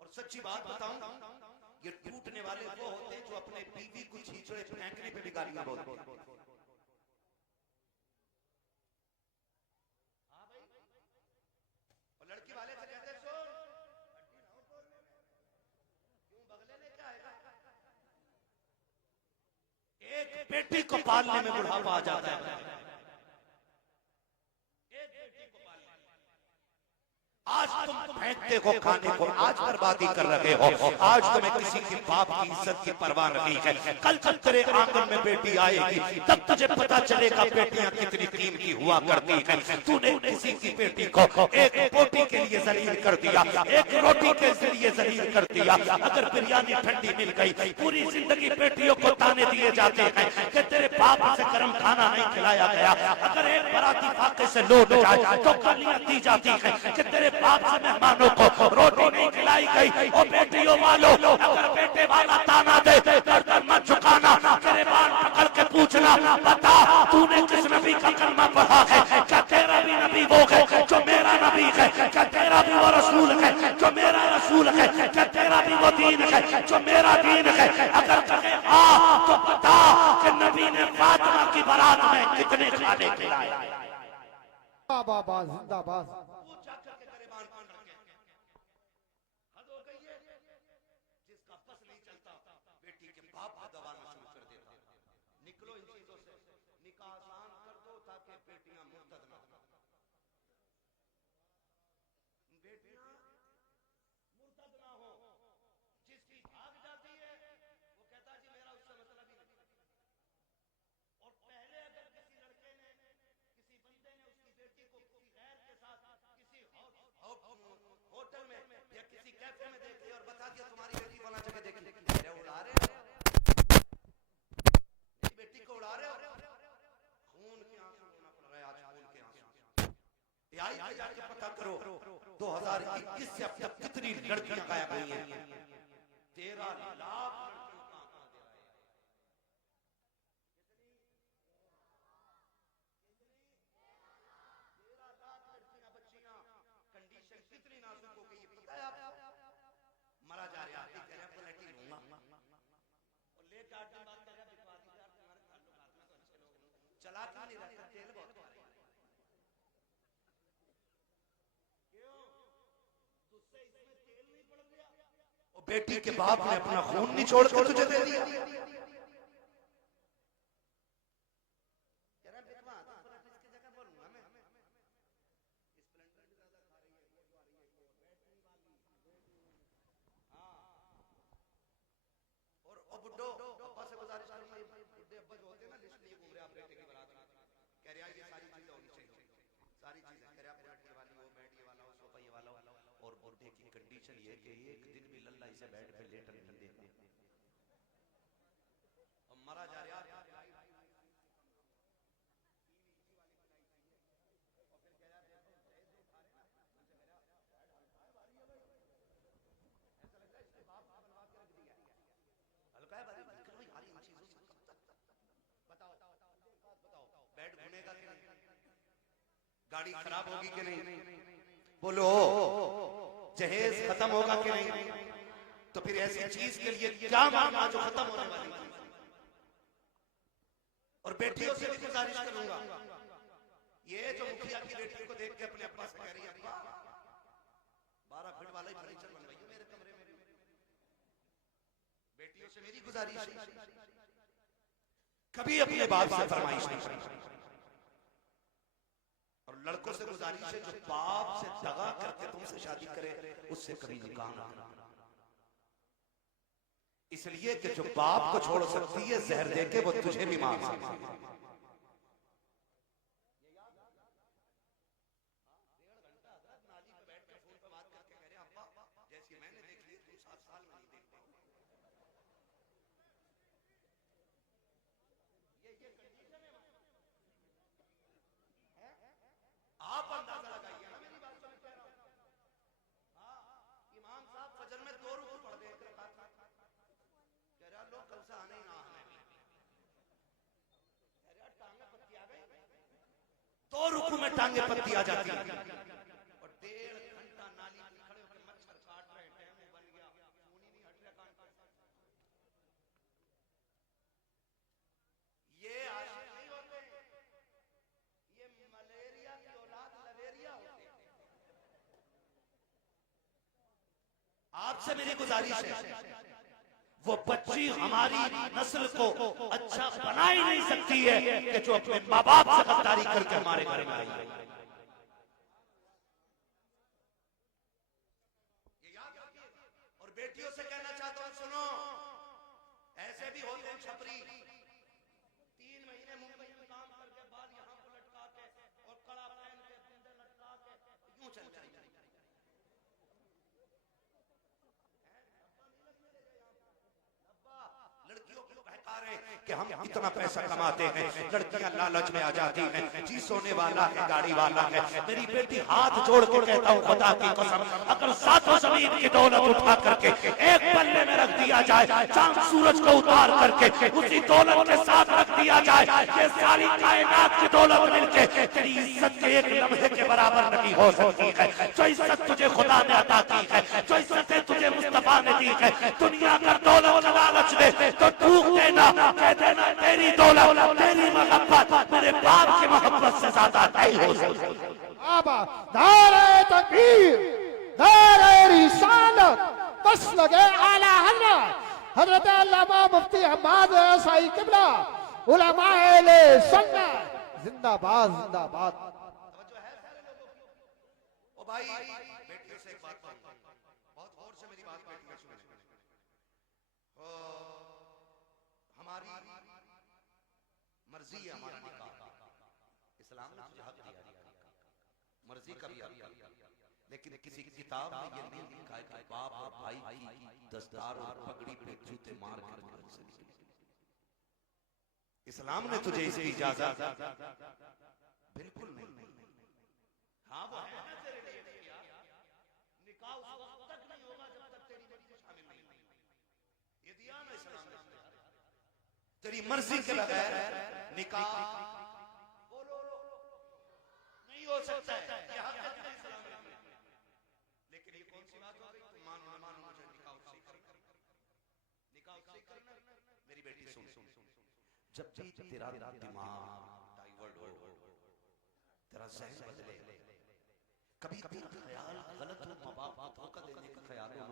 और सच्ची बात बताऊं, ये टूटने वाले वो होते हैं जो अपने बीवी को छींचड़े फेंकने पे भी गालियां बोलते हैं। बेटी को पालने में बुढ़ापा आ जाता है। आज तुम फेंकते हो खाने को, आज बर्बादी कर रहे हो। आज तुम्हें किसी के बाप की इज्जत की परवाह नहीं है। कल जब तेरे आंगन में बेटी आएगी तब तुझे पता चलेगा बेटियां कितनी कीमती हुआ करती हैं। तूने किसी की बेटी को एक रोटी के लिए जलील कर दिया, एक रोटी के लिए जलील कर दिया। अगर बिरयानी ठंडी मिल गई, पूरी जिंदगी बेटियों को ताने दिए जाते हैं कि तेरे बाप से गर्म खाना नहीं खिलाया गया। अगर एक बराती फाके से लौट जाए तो गालियां दी जाती हैं कि तेरे बाप से मेहमानों को रोटी नहीं खिलाई गई। और बेटियों वालों, अगर बेटे वाला ताना दे गर्दन मत झुकाना, तेरे बाल पकड़ के पूछना, बता तूने किस नबी का कलमा पढ़ा है? क्या तेरा भी नबी वो है जो मेरा नबी है? क्या तेरा भी वो रसूल है जो मेरा रसूल है? क्या तेरा भी वो दीन है जो मेरा दीन है? अगर कहे हाँ तो बता कि नबी ने फातिमा की बारात में कितने खाने खिलाए? जिंदाबाद जिंदाबाद। जिसका बस नहीं चलता बेटी के बाप को दबाना शुरू कर देता। निकलो इन चीजों से, निकाह आसान कर दो ताकि बेटियां मुर्तद ना हो। बेटियां मुर्तद ना हो। जिसकी भाग जाती है वो कहता जी मेरा उससे मतलब ही नहीं। और पहले अगर किसी लड़के ने, किसी बंदे ने उसकी बेटी को किसी गैर के साथ किसी होटल में या किसी कैफे में देख लिया और बता दिया तुम्हारी बेटी वाला जगह देखी, अरे उड़ा रहे हो, मेरी बेटी को उड़ा रहे हो। खून के आंसू रोना पड़ रहा है आज, खून के आंसू। यही पे जाके पता करो 2021 से अब तक कितनी लड़कियां गायब हुई हैं। 13 लाख लड़कियों का आंकड़ा दे रहा है। कंडीशन कितनी नाजुक हो गई पता है आपको? मरा जा रहा है, कह रहा है पलटी लूंगा और ले 4 दिन बाद कह रहा है बिकवा दी यार, तुम्हारे ताल्लुकात में तो अच्छे लोग चला क्यों नहीं रहता, तेल बहुत खा रहे हैं। क्यों? तुझसे इसमें तेल नहीं पड़ गया? और बेटी के बाप ने अपना खून निचोड़ कर तुझे दे दिया। कह रहा है बिकवा दो, इसकी जगह बोलूंगा मैं। और बुड्ढो अब्बा से गुजारिश करूंगा, ये बुड्ढे अब्बा जो होते हैं ना लिस्ट लिए घूम रहे आप बेटे की बारात में, कह रहे ये सारी चीजें होनी चाहिए, सारी चीजें कह रहे आप लड़की वाली हो, बेड ये वाला हो, सोफा ये वाला हो। और बुड्ढे की कंडीशन ये कि एक दिन भी लल्ला इसे बेड पे लेटर नहीं देता। अब मरा जा रहा है। बेड घुनेगा कि नहीं? गाड़ी खराब होगी कि नहीं? बोलो जहेज खत्म होगा कि नहीं? तो फिर ऐसी चीज के लिए क्या मांगना जो खत्म होने वाली है? और बेटियों से भी गुजारिश करूंगा, ये जो मुखिया की बेटी को देख के अपने अब्बा से कह रही है अब्बा 12 फीट वाला ही फर्नीचर बनवाइए मेरे कमरे में। बेटियों से मेरी गुजारिश है, कभी अपने बाप से फरमाइश नहीं करी। और लड़कों से गुजारिश है जो बाप से दगा करके तुमसे शादी करे उससे कभी निकाह ना करना। इसलिए कि जो बाप को छोड़ सकती है जहर देके वो तुझे भी मार सकती है। जैसी मैंने देखी तुम 7 साल में नहीं देख पाओगे। ये कंडीशन है, आप अंदाजा लगाइए ना मेरी बात समझ पा रहा हूं। हाँ, इमाम साहब फजर में 2 रुकू पढ़ दे, कह रहा लोग कल से आने ही ना आने, कह रहा टांगे पत्ती आ गई, 2 रुकू में टांगे पत्ती आ जाती है। और 1.5 घंटा नाली में खड़े होकर मच्छर काट रहे, डैम बन गया, खून ही नहीं हट रहा कान पर। ये आशिक नहीं होते, ये मलेरिया की औलाद लवेरिया होते। आपसे मेरी गुजारिश है वो बच्ची हमारी नस्ल को अच्छा बना ही नहीं सकती है कि जो अपने माँ बाप से गद्दारी करके हमारे घर में आई है। और बेटियों से कहना चाहता हूं, सुनो, ऐसे भी होते हैं छपरी, 3 महीने मुंबई में काम करके बाद यहाँ को लटका के और कड़ा पहन के बंदे लटका के यूं चल जाएंगे। लड़कियों को बहका रहे कि हम इतना पैसा कमाते हैं, लड़कियां लालच में आ जाती हैं, जी सोने वाला है, गाड़ी वाला है। मेरी बेटी हाथ जोड़ के कहता हूँ, खुदा की कसम, अगर 7 जमीन की दौलत उठा करके एक पल्ले में रख दिया जाए, चांद सूरज को उतार करके उसी दौलत के साथ रख दिया जाए, ये सारी कायनात की दौलत मिलके तेरी इज्जत के एक लम्हे के बराबर नहीं हो सकती है। जो इज्जत तुझे खुदा ने अता की है, जो इज्जत तुझे मुस्तफा ने दी है, दुनिया का दौलत का लालच दे तो थूक देना, कह देना तेरी दौलत, तेरी मोहब्बत मेरे बाप की मोहब्बत से ज्यादा नहीं हो सकती। नारे तकबीर, नारे रिसालत, बस लगे आला हजरत अल्लामा मुफ्ती हम्माद साई किबला उलमाए ले सुन्नत जिंदाबाद जिंदाबाद। ओ भाई, बेटियों से एक बात कहूं, बहुत गौर से मेरी बात बेटियों सुने। हमारी मर्जी है, हमारा निकाह, इस्लाम ने तुझे हक दिया, मर्जी का भी हक, लेकिन किसी किताब में ये नहीं लिखा है कि बाप और भाई की दस्तार और पगड़ी पे जूते मार कर घर से निकले। इस्लाम ने तुझे इसकी इजाजत बिल्कुल नहीं। हाँ, वो है ना तेरे लिए किया, निकाह उस वक्त तक नहीं होगा जब तक तेरी मर्जी शामिल नहीं होगी। ये दिया ना इस्लाम ने, तेरी मर्जी के बगैर निकाह बोलो नहीं हो सकता है, ये हक है इस्लाम ने। लेकिन ये कौन सी बात हो गई, तुम मानो ना मानो, मुझे निकाह उससे करना, निकाह उससे करना। मेरी बेटी सुन, जब भी तेरा दिमाग डाइवर्ट हो, तेरा ज़हन बदले, कभी तेरा ख्याल गलत हो, माँ बाप को धोखा देने का ख्याल हो,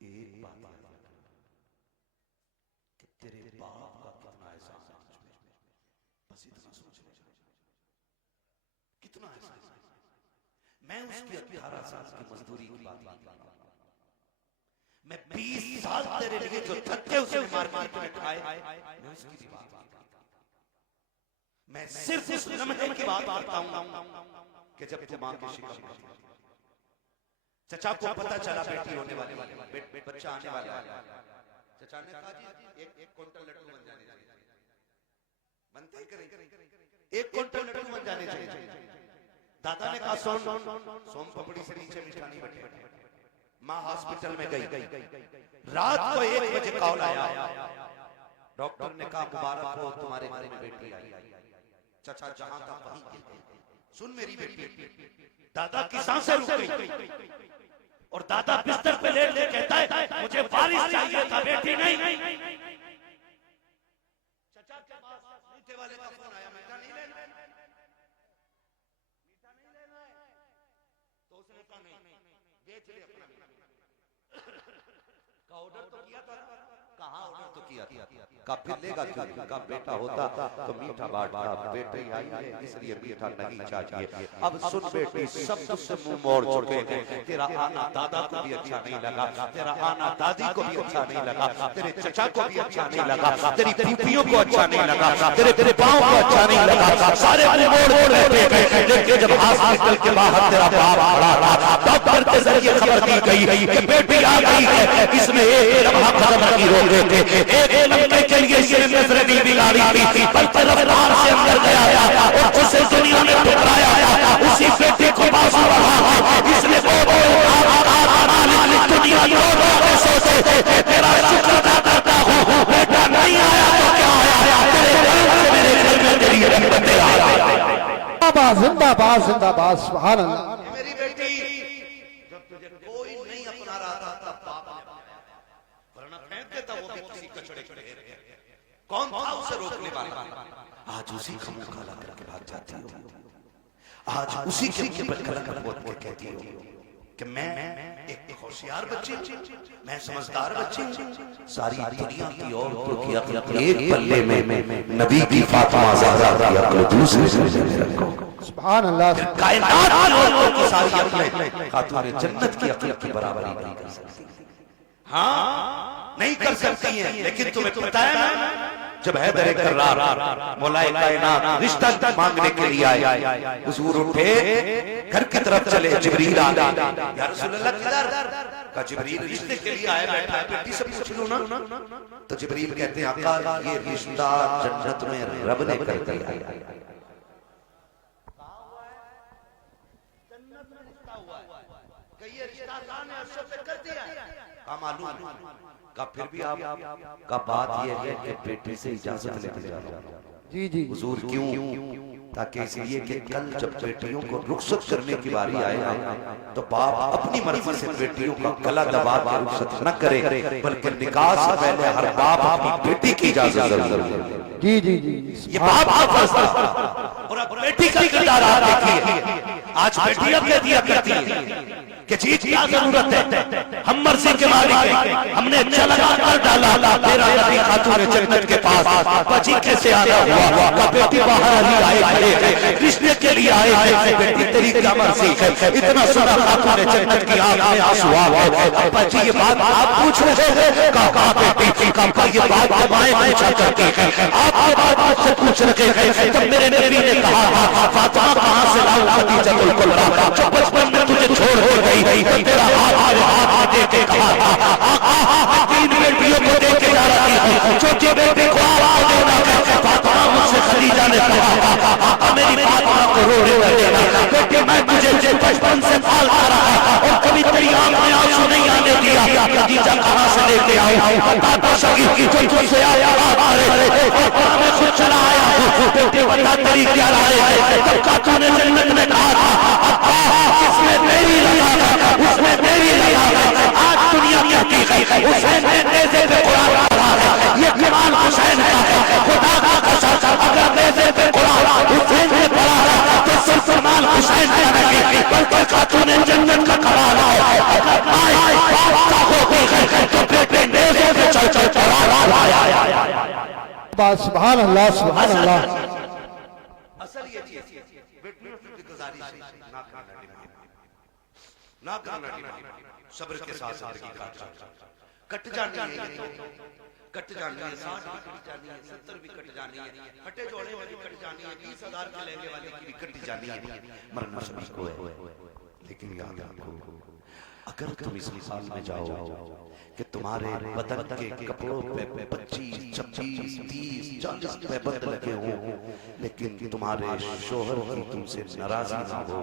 एक बात याद रखना कि तेरे बाप का कितना एहसान है तुझ पे, बस इतना सोच ले, कितना एहसान है। मैं उसकी 18 साल की मजदूरी की बात नहीं कर रहा, मैं 20 साल तेरे लिए जो धक्के उसने मार्केट में खाए, मैं उसकी भी बात नहीं करता। मैं सिर्फ उस लम्हे की बात करता हूं कि जब तू मां की शिकम थी, चचा को पता चला बेटी होने वाली, बच्चा आने वाला है। चचा ने कहा जी एक क्विंटल लड्डू बन जाने चाहिए, बनते ही करें, 1 क्विंटल लड्डू बन जाने चाहिए। दादा ने कहा सोम पपड़ी से नीचे मीठा नहीं बैठे। माँ हॉस्पिटल में गई, रात को 1 बजे कॉल आया, डॉक्टर ने कहा मुबारक हो तुम्हारे घर में बेटी आई। चचा जहां था वहीं गिर गए। सुन मेरी बेटी, दादा की सांसें रुक गई और दादा बिस्तर पे लेट के कहता है मुझे बारिश चाहिए था, बेटी नहीं। चचा के पास मीठे वाले का फोन आया, मीठा नहीं लेना है, मीठा नहीं लेना है। तो उसने कहा नहीं, बेच ले अपना। का ऑर्डर तो किया था, कहाँ ऑर्डर तो किया था, का फिर लेगा क्यों? का बेटा होता तो मीठा बांटता, बेटे आई है इसलिए मीठा नहीं चाहिए। अब सुन बेटी, सब तुझसे मुंह मोड़ चुके हैं, तेरा आना दादा को भी अच्छा नहीं लगा, तेरा आना दादी को भी अच्छा नहीं लगा, तेरे चचा को भी अच्छा नहीं लगा, तेरी फूफियों को अच्छा नहीं लगा, तेरे पाँव को अच्छा नहीं लगा, सारे मुंह मोड़ रहे थे। लेकिन जब हॉस्पिटल के बाहर तेरा बाप खड़ा रहा, डॉक्टर के जरिए खबर दी गई कि बेटी आ गई है, इसमें एक लम्हा कदम नहीं रोक रहे थे, एक लम्हे के लिए इसने नजरें नहीं बिगाड़ी थी, बल्कि रफ्तार से अंदर गया था और जिसे दुनिया ने ठुकराया था उसी बेटे को बाजू रहा है। इसने दुनिया लोगों सोचे तेरा शुक्र अदा करता हूँ, बेटा नहीं आया तो क्या आया, तेरे घर में तेरी रहमतें आ गई। जिंदाबाद जिंदाबाद सुभान अल्लाह। मेरी बेटी, जब तुझे कोई नहीं अपना रहा था तब बाप ने वरना फेंक देता वो भी किसी कचड़े के ढेर में। कौन था उसे रोकने वाला? आज उसी का मुंह काला करके भाग जाती हो, आज उसी के मुंह पर कलंक बोल के कहती हो कि मैं एक होशियार बच्ची हूं, मैं समझदार बच्ची हूं, सारी दुनिया की औरतों की अक्ल एक पल्ले में, नबी की फातिमा ज़हरा की अक्ल दूसरे पल्ले में रखो। सुभान अल्लाह। कायनात की औरतों की सारी अक्लें खातून जन्नत की अक्ल की बराबरी नहीं कर सकती। हाँ, नहीं कर सकती हैं, लेकिन तुम्हें पता है ना, जब हैदर कर्रार मौलाए कायनात रिश्ता मांगने के लिए आए, हुजूर उठे, घर की तरफ चले, जिब्रील आ गए। या रसूल अल्लाह किधर? का जिब्रील रिश्ते के लिए आया, बैठा है, बेटी से पूछ लो ना। तो जिब्रील कहते हैं, आका ये रिश्ता जन्नत में रब ने कर दिया। मालूम का फिर भी आप का बात यह है कि बेटी से इजाजत लेके जा रहा हूं। जी जी हुजूर क्यों? ताकि इसलिए कि कल जब बेटियों को रुखसत करने की बारी आए तो बाप अपनी मर्जी से बेटियों का गला दबा के रुखसत न करे, बल्कि निकाह से पहले हर बाप अपनी बेटी की इजाजत जरूर ले। जी जी जी ये बाप का फैसला। और अब बेटी का किरदार आप देखिए, आज बेटियां कह दिया करती हैं कि जी क्या जरूरत है, हम मर्जी के मालिक हैं, हमने चला कर डाला तेरा नबी खातून जन्नत के पास, बची कैसे आया हुआ का बेटी बाहर ही आए खड़े रिश्ते के लिए आए हैं, बेटी तेरी क्या मर्जी है, इतना सुना खातून जन्नत की आंख में आंसू आ गए। बच्ची ये बात आप पूछ रहे हैं, कहा बेटी का ये बात माएं पूछा करती है, आप ये बात मुझसे पूछ रहे हैं। जब मेरे नबी ने कहा फातिमा कहां से लाऊं खदीजतुल कुबरा, जो बचपन में तुझे छोड़ हो गई, तेरा हाथ दे के कहा तीन बेटियों को दे के जा रही है, छोटे बेटे को आप देना। फातिमा मुझसे खदीजा ने कहा मेरी फातिमा को रोने न देना, बेटे मैं तुझे बचपन से पालता रहा और कभी तेरी आंख में आंसू नहीं आने दिया। खदीजा कहां से लेके आऊं? दादा सगी की जो तुझसे आया मैं खुद चला आया हूं, बेटे बता तेरी क्या राय है? तब काका ने जन्नत में कहा इसमें मेरी लगा, उसमें मेरी लगा। आज दुनिया कहती है हुसैन ने नेज़े पे कुरान पढ़ा है, ये कमाल हुसैन है। खुदा का कसम अगर नेज़े पे कुरान हुसैन ने पढ़ा है तो सिर्फ कमाल हुसैन का नहीं, बल्कि खातून जन्नत का कमाल है। अगर माए बाप का होती है तो बेटे नेज़े पे चल चल पढ़ा है। सुभान अल्लाह सुभान अल्लाह। असल ये चीज बेटियों की गुजारिश ना करना, सब्र के साथ जिंदगी कट जानी है, कट जानी है, 60 भी कट जानी है, 70 भी कट जानी है, फटे जोड़े वाली कट जानी है, 20,000 के लहंगे वाली की भी कट जानी है, मरना सभी को है। लेकिन याद रखो, अगर तुम इस मिसाल में जाओ कि तुम्हारे बदन के कपड़ों पे 25, 26, 30, 40 पैबंद लगे हो, लेकिन तुम्हारे शोहर की तुमसे नाराजगी ना हो,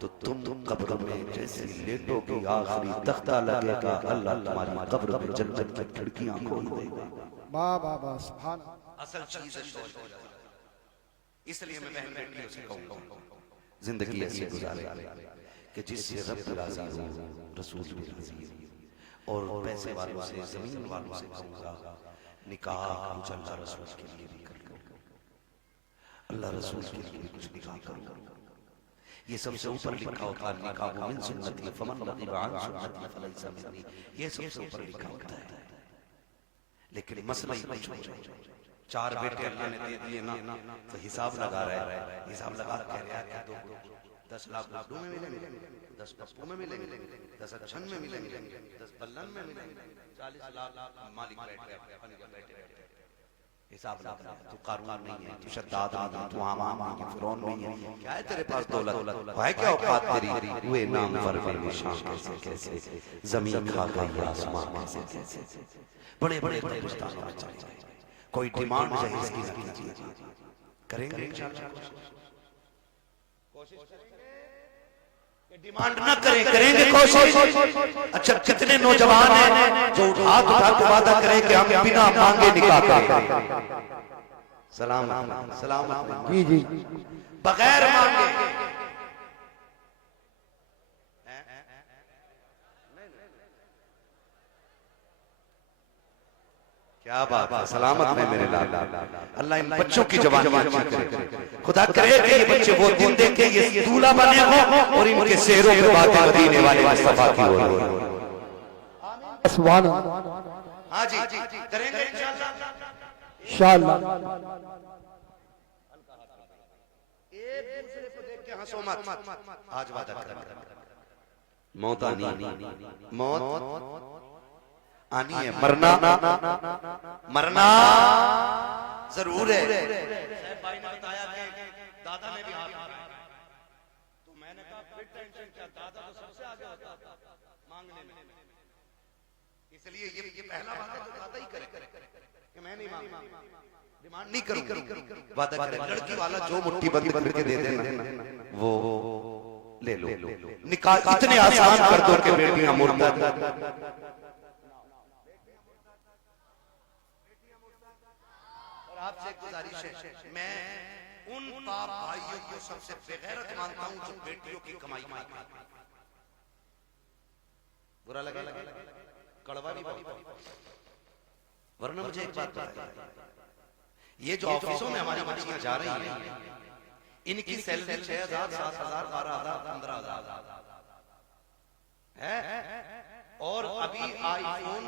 तो तुम कब्र में जैसे लेटोगे आखिरी तख्ता लगेगा, अल्लाह तुम्हारी कब्र में जन्नत की खिड़कियां खोल देगा। वाह वाह वाह सुभान। असल चीज है, इसलिए मैं बहन बेटियों से कहूंगा जिंदगी ऐसी गुजारे कि जिससे रब राजी हो, रसूल भी राजी हो। और पैसे वालों से, जमीन वालों से कहूंगा निकाह कुछ अल्लाह रसूल के लिए भी कर लो, अल्लाह रसूल के लिए कुछ निकाह करो। ये सबसे ऊपर लिखा होता है निकाह मिन सुन्नती फमन रग़िबा अन सुन्नती फलैसा मिन्नी, ये सबसे ऊपर लिखा होता है। लेकिन मसला ही कुछ हो जाए, 4 बेटे अल्लाह ने दे दिए ना, तो हिसाब लगा रहा है, हिसाब लगा कह रहा है कि 10 लाख लड्डू में मिलेंगे, 10 पप्पू में मिलेंगे, 10 अच्छन में मिलेंगे, 10 बल्लन में मिलेंगे, 40 लाख मालिक बैठे बैठे हिसाब लगा। तू कारून नहीं है, तू शद्दाद नहीं है, तू हामान नहीं है, फिरौन नहीं है, क्या है तेरे पास दौलत है? क्या औकात तेरी? हुए नाम पर निशान कैसे कैसे, जमीन खा गई आसमान कैसे कैसे, बड़े बड़े हिंदुस्तान में चले जाए। कोई डिमांड जहेज की ना कीजिए, करेंगे इंशाल्लाह, कोशिश करेंगे, डिमांड ना करें, करेंगे कोशिश। अच्छा कितने नौजवान हैं जो हाथ उठा के वादा करें कि हम बिना मांगे निकाह करेंगे। सलाम सलाम जी जी बगैर मांगे। क्या बात है, सलामत है मेरे लाल। अल्लाह इन बच्चों की जवानियां अच्छी करे। खुदा करे कि ये बच्चे वो दिन देखें ये दूल्हा बने हो और इनके शेरों पे बातें मदीने वाले मुस्तफा की हो। सुभान अल्लाह। हाँ जी करेंगे इंशाअल्लाह। इंशाअल्लाह। एक दूसरे को देख के हंसो मत, आज वादा कर मौत आनी मौत आनी है, मरना जरूर है। भाई ने बताया कि दादा ने भी हाथ उठाया, तो मैंने कहा फिर टेंशन क्या, दादा तो सबसे आगे होता मांगने में, इसलिए ये पहला वादा तो दादा ही करे कि मैं नहीं मांगूंगा, डिमांड नहीं करूंगा, वादा करे। लड़की वाला जो मुट्ठी बंद करके दे देना वो ले लो, निकाल इतने आसान कर दो कि बेटियां मुर्तद। और आपसे गुजारिश है, मैं उन बाप भाइयों को सबसे बेगैरत मानता हूं जो बेटियों की कमाई खाते। बुरा लगे कड़वा नहीं बात, वरना मुझे एक बात बताइए, ये जो ऑफिसों में हमारी बच्चियां जा रही हैं, इनकी सैलरी 6,000, 7,000, 12,000, 15,000 है, और अभी आईफोन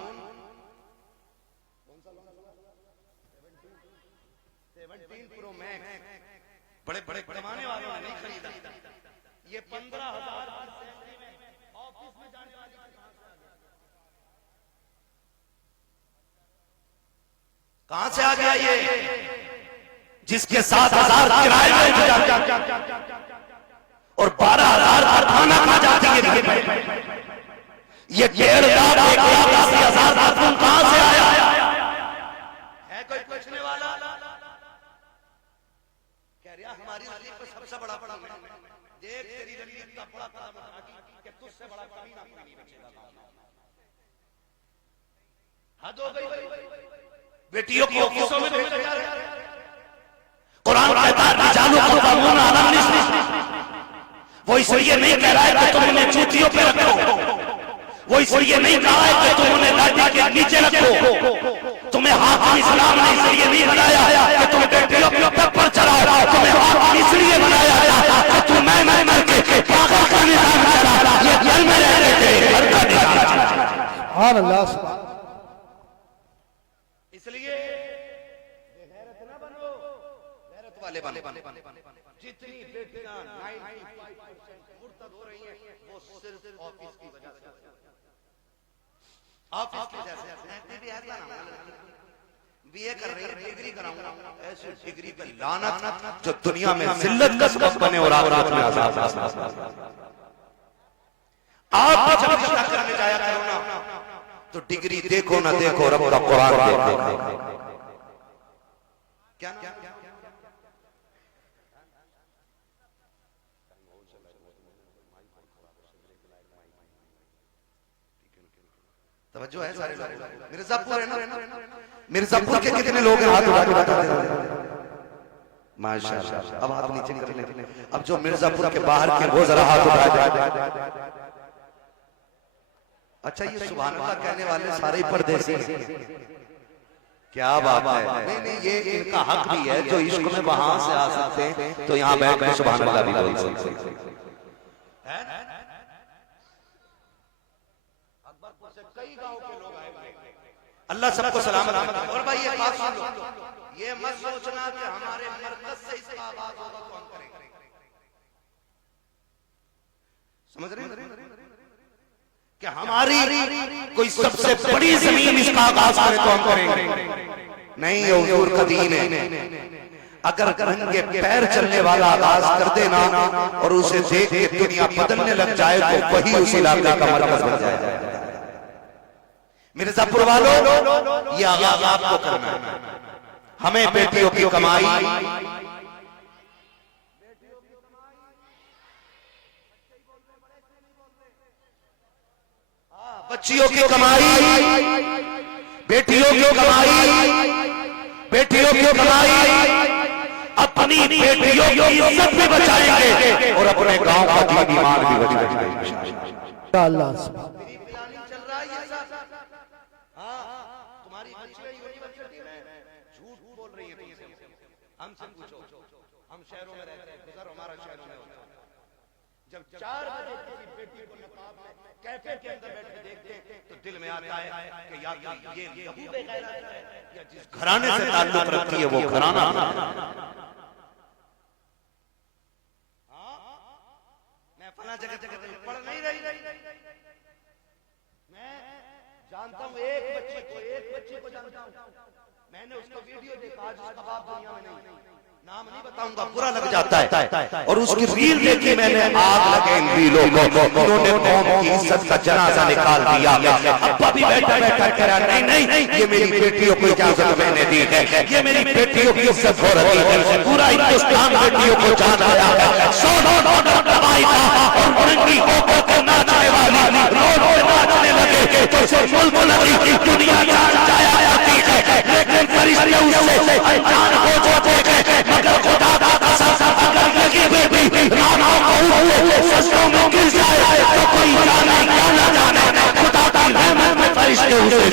17 प्रो मैक्स बड़े बड़े कमाने वालों ने नहीं खरीदा। ये 15,000 ऑफिस में जाने वाली कहां से आ गया ये, जिसके 7,000 किराए में और 12,000 खाना खा जाती है। ये 1,50,000, 1,80,000 कहां से आया है? कोई पूछने वाला? कह रहा हमारी नली पर सबसे बड़ा देख तेरी नली इतना बड़ा कदम उठाती कि तुझसे बड़ा कभी ना कोई बचेगा। हद हो गई, बेटियों को ऑफिसों में भेजा जा रहा है। कुरान कहता है रिजालों को कानून आलम नहीं, वो इसलिए नहीं कह रहा है कि तुम उन्हें जूतियों पे रखो, वो इसलिए नहीं कहा है कि तुम उन्हें लाठी के नीचे रखो, तुम्हें हाकिम इस्लाम ने इसलिए नहीं बनाया कि तुम बेटियों के ऊपर पर चढ़ाओ, तुम्हें हाकिम इसलिए बनाया कि तुम मैं करके पागल का निशान चला, ये घर में रहते थे घर का निशान चला। सुभान अल्लाह। इसलिए गैरत ना बनो, गैरत वाले बनो। जितनी बेटियां 95% मुर्तद हो रही हैं वो सिर्फ ऑफिस की वजह से, ऑफिस की वजह से। भी ऐसा ना बीए कर रही है, डिग्री कराऊंगा, ऐसी डिग्री पे लानत जो दुनिया में जिल्लत का सबब बने और आखिरत में अज़ाब। आप जब रिश्ता करने जाया करो ना तो डिग्री देखो ना देखो, रब का कुरान देखो। क्या तवज्जो है सारे लोग? मिर्जापुर है ना, मिर्जापुर के कितने लोग हैं? हाथ उठा के बता दें। माशाअल्लाह, अब हाथ नीचे कर लें। अब जो मिर्जापुर के बाहर के वो जरा हाथ उठा दें। अच्छा, ये सुभान अल्लाह कहने वाले सारे ही परदेसी हैं। क्या बात है। नहीं नहीं, ये इनका हक भी है, जो इश्क में वहां से आ सकते हैं तो यहाँ बैठ कर सुभान अल्लाह भी बोल सकते हैं। कई गांव के लोग आए, अल्लाह सबको सलामत रखे। और भाई ये बात सुन लो, ये मत सोचना कि हमारे मरकज से इसका आगाज होगा तो हम करेंगे, समझ रहे हैं कि हमारी कोई सबसे बड़ी जमीन इसका आगाज करे तो हम करेंगे। नहीं, ये हुजूर का दीन है। अगर नंगे पैर चलने वाला आगाज कर देना और उसे देख के दुनिया बदलने लग जाए तो वही उस इलाके का मरकज बन जाएगा। मिर्जापुर वालों, ये आगाज आपको करना है। हमें बेटियों की कमाई, बच्चियों की कमाई, बेटियों की कमाई, बेटियों की कमाई, अपनी बेटियों की इज्जत भी बचाएंगे और अपने गांव का दीन ईमान भी बचाएंगे इंशाअल्लाह। तुम्हारी हमसे पूछो, हम शहरों में रहते हैं, गुजर हमारा शहरों में होता है। जब 4 बजे किसी बेटी को नकाब में कैफे के अंदर बैठे देखते हैं तो दिल में आता है कि या तो ये महबूबे गैरत है या जिस घराने से ताल्लुक रखती है वो घराना। मैं फला जगह पढ़ नहीं रही, मैं जानता हूँ एक बच्चे को जानता हूँ, मैंने उसका वीडियो देखा, आज उसका बाप दुनिया में नहीं, नाम नहीं बताऊंगा, बुरा लग जाता है, और उसकी रील देखी मैंने, आग लगे इन रीलों को, उन्होंने कौम की इज्जत का जनाजा निकाल दिया। अब्बा भी बैठा बैठा कह रहा नहीं, ये मेरी बेटियों को इजाजत मैंने दी है, ये मेरी बेटियों की इज्जत हो रही है, पूरा हिंदुस्तान बेटियों को जान आया है। 100 डॉलर दवाई था और नंगी होकर के नाचने वाली रोड पे नाचने लगे तो से मुल्क लगी दुनिया जान जाया जाती है, लेकिन फरिश्ते उससे अनजान हो जाते हैं। मगर खुदा का कसम, अगर लगी बेटी रानों को सजदों में गिर जाए तो कोई जाने क्या न जाने, खुदा की रहमत में फरिश्ते उसे